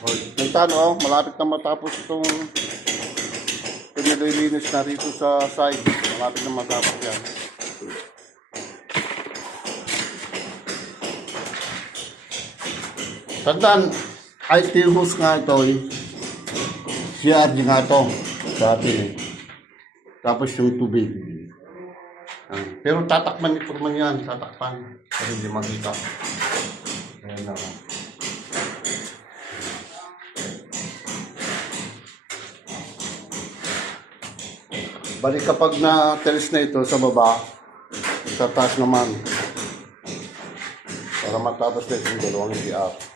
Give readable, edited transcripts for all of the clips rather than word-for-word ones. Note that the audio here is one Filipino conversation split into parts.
Nagtano oh, malapit na matapos itong pinililinis na rito sa side. Malapit na matapos yan. Tandaan, ay tirhus nga ito eh. CRG nga ito sa atin eh. Tapos yung tubig. Pero tatakpan ito naman yan, tatakpan. Kasi hindi makita. Ayan na. Balik kapag na-teres na ito sa baba, sa taas naman. Para matapos na itong dalawang CR.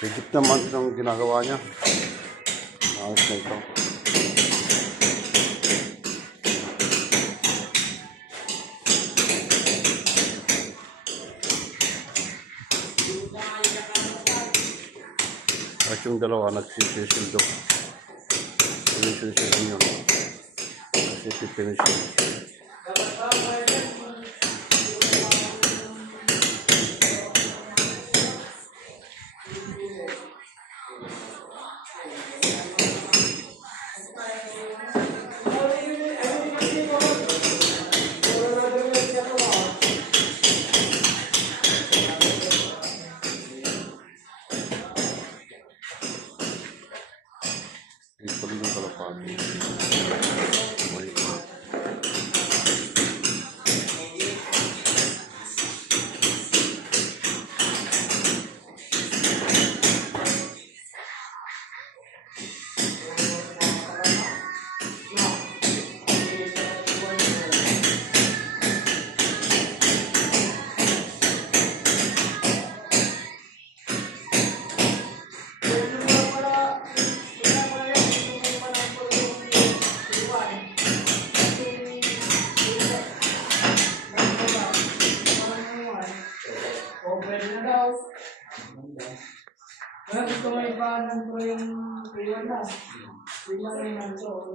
Legit naman itong ginagawa niya. Maayos na ito. At yung dalawa nagsisisildo. Pinisyon sila yun. Kasi pinisyon. Ito rin yung kalapati. Kaya gusto mo ipanan ko yung iwan na. Biglang rin ang so.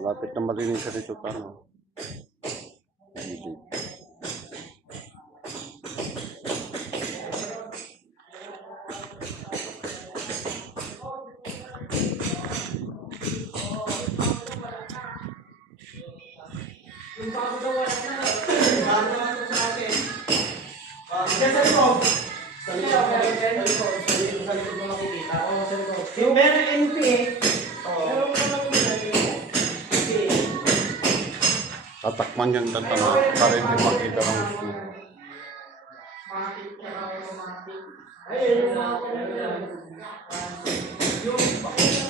Malapit na malinis sa rito tano. Yung bago gawa na, bago naman ito sa atin. Diyan sa likod. Sa likod mo makikita. Oo, sa likod. Yung meron NP eh. Meron ka lang Tatakman yan tantana para hindi makita ng gusto. Matik ka automatic. Ayun, yung Sila.